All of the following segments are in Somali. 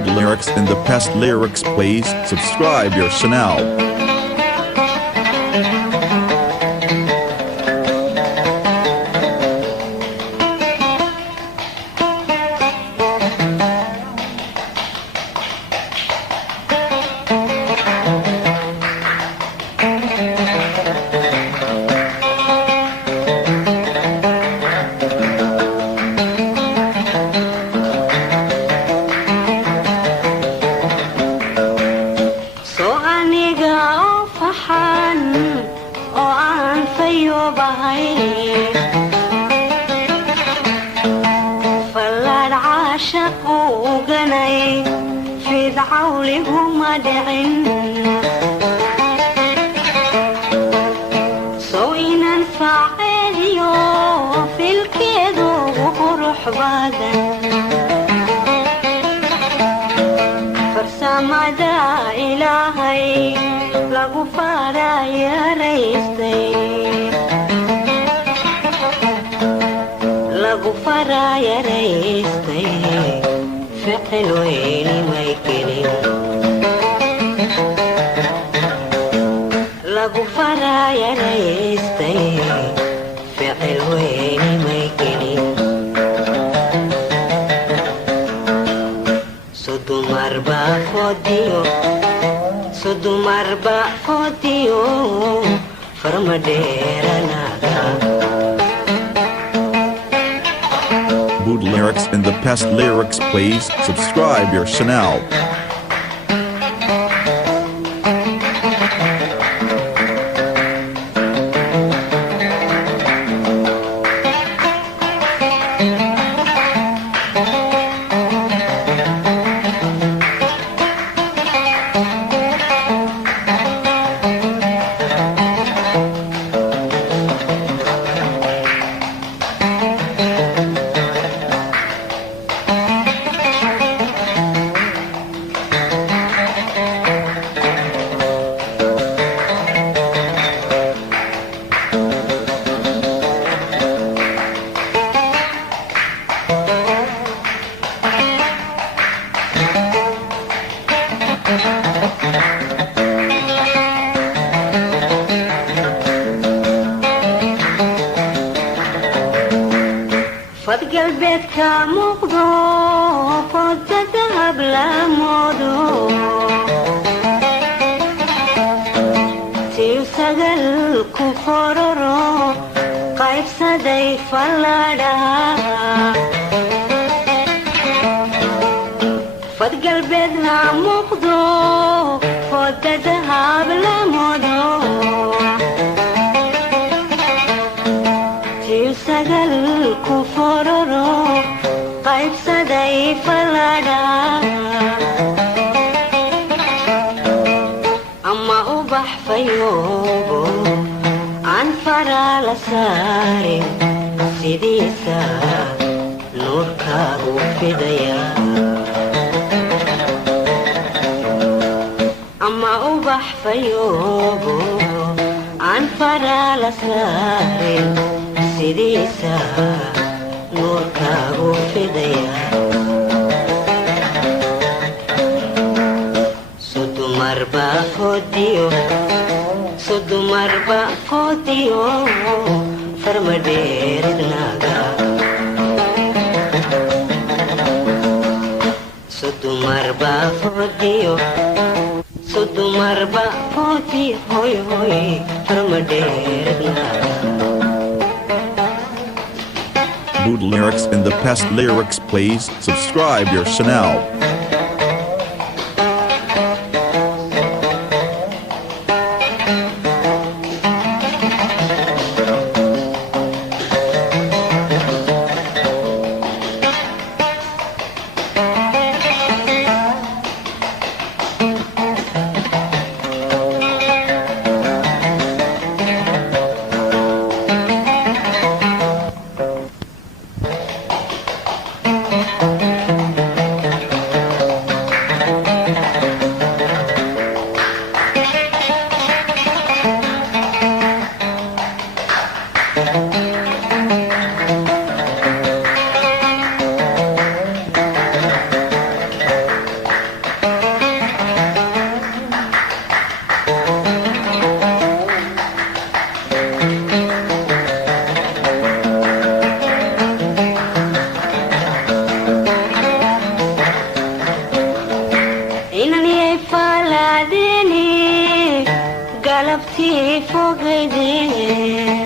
Good lyrics and the best lyrics, please subscribe your channel. فلاد عاشق وقني في ذعولهم أدعين سوينا نفعل يوم في الكيد وروح بدن فرسا مدى إلهي لغفارا يا ريستي لغفارا يا ريستي في حلوين ما يكرم لغفارا يا ريستي في حلوين ما يكرم سدو مربع فوديو سدو مربع فوديو فرمدير ناغا Good lyrics and the best lyrics, please subscribe your channel. فض قلبك كمقضو فض ذهب لموضو تيسقل كفررو قيب سدي فلادا فض قلبك كمقضو فض ذهب لموضو تيسقل كفررو قيب سدي فلادا أما أبح فيوبو عن فرا لساري سيديسا نور كابو في ديا أما أبح فيوبو عن فرا لساري سيديسا نور كابو في ديا سدو مربع فوديو سدو مربع فوديو فرمدير ناغا سدو مربع فوديو سدو مربع فوديو هوي هوي فرمدير ناغا Good lyrics and the best lyrics, please subscribe your channel. galabtii fogaydee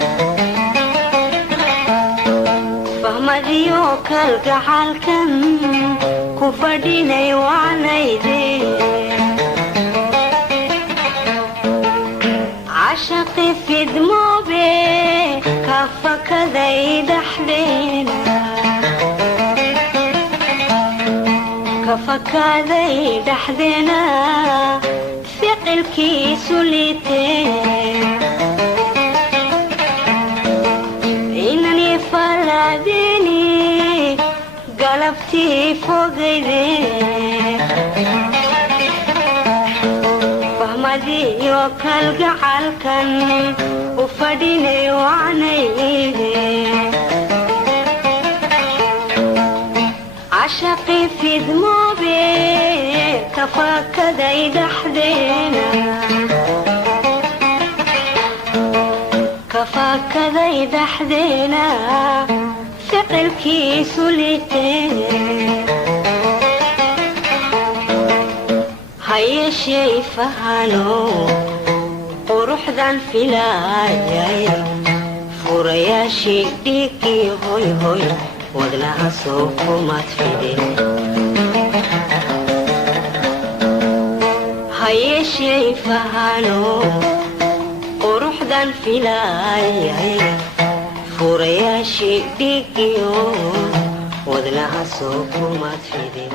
fahmadiyo kalgacalkan ku fadhinay wacnaydee cashaqi fidmoobe ka fakaday dhaxdeena kafakaday dhaxdeena ficilkiisu liitee inani falaadini galabtii fogaydee fahmadiyo kalgacalkan u fadhinay wacnaydee cashaqi fidmoobe kafakaday dhaxdeena kafakaday dhaxdeena ficilkiisu liitee hayeeshey fahano quruxdan filaayay furayaashii dhiigii hoy hoy wadnaha soo kumaad fidin hayeeshey fahano quruxdan filaayay furayaashii dhiigiyo wadnaha soo kumaad fidin